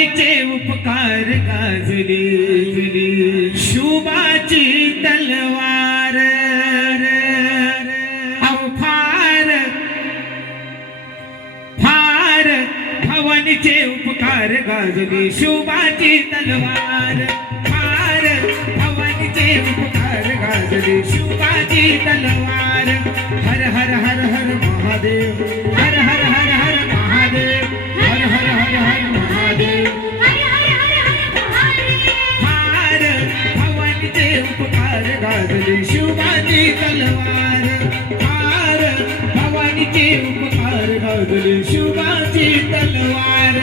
भवानीचे उपकार गाजली शुभाची तलवार फार फार भवानीचे उपकार गाजली शुभाची तलवार फार भवानीचे उपकार गाजली शुभाची तलवार हर हर हर हर महादेव हर हर हर हर महादेव हर हर हर हर महादेव फार भवानीचे उपकार गाजली शुभाची तलवार फार भवानीचे उपकार गाजली शुभाची तलवार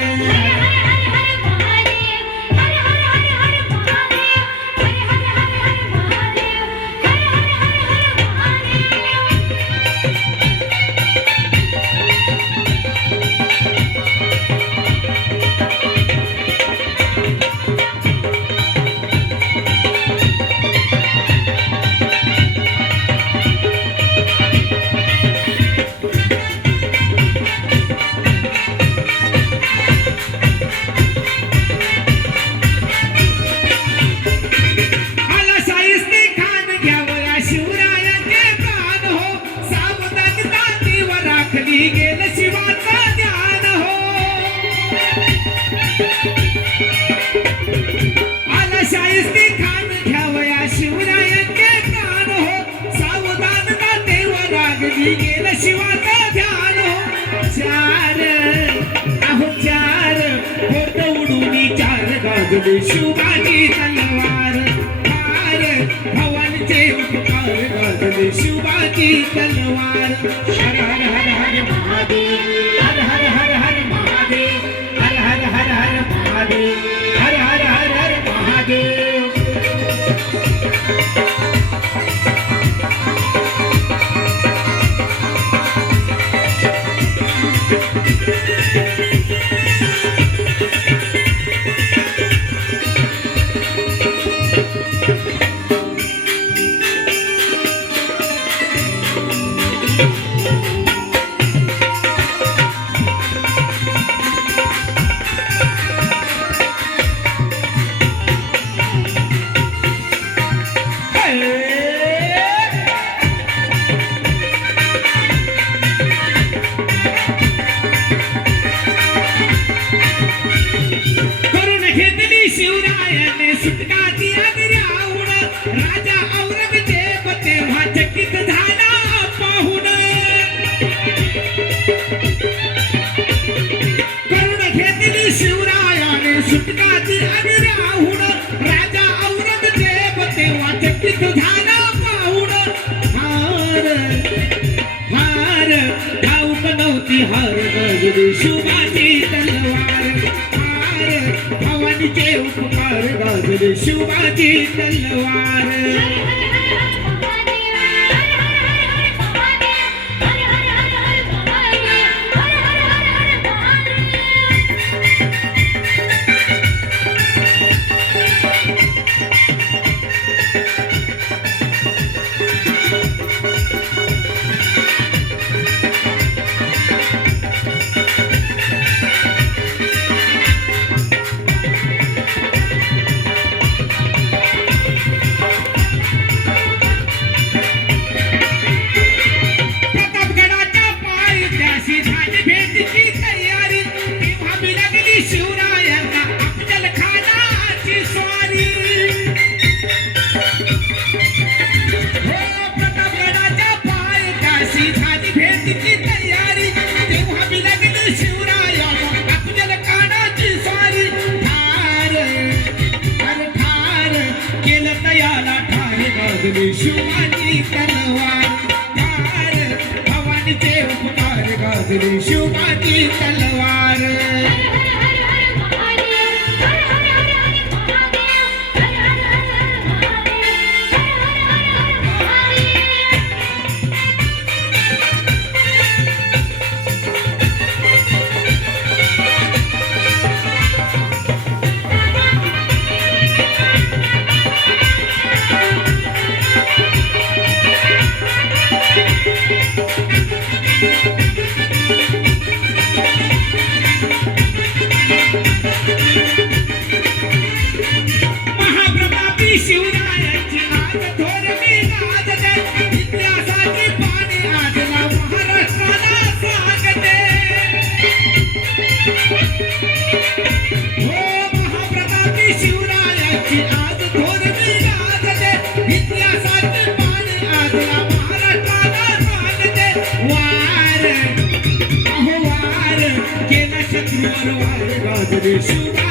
गेलं शिवाचं ध्यान हो चार अहो चार होत उडूनी चार गाजली शुभाची तलवार फार भवानीचे उपकार गाजली शुभाची तलवार हर हर हर हर महादेव हर हर हर हर महादेव हर हर हर हर महादेव हर हर हर हर महादेव शिवरायाने सुटका दिया रावण राजा औरंगजेब तेव्हा चकित झाला पाहून करुण घेतली शिवरायाने सुटका दिया रावण राजा औरंगजेब तेव्हा चकित झाला पाहून हार हार ठाऊक नव्हती हार गाजली शुभाची तलवार भवानीचे उपकार गाजले शुभाची तलवार शिवरायांना अफजल खानाची स्वारी हो प्रतापगडाच्या पायथ्याशी झाली भेटीची तयारी तेव्हा मी लागली शिवरायांना अफजल खानाची स्वारी ठार हर ठार केलं तयाला ठार गाजली शिवाची तलवार ठार भवानीचे उपकार गाजली शिवाची तलवार शत्रूवर वार गाजले शिवबा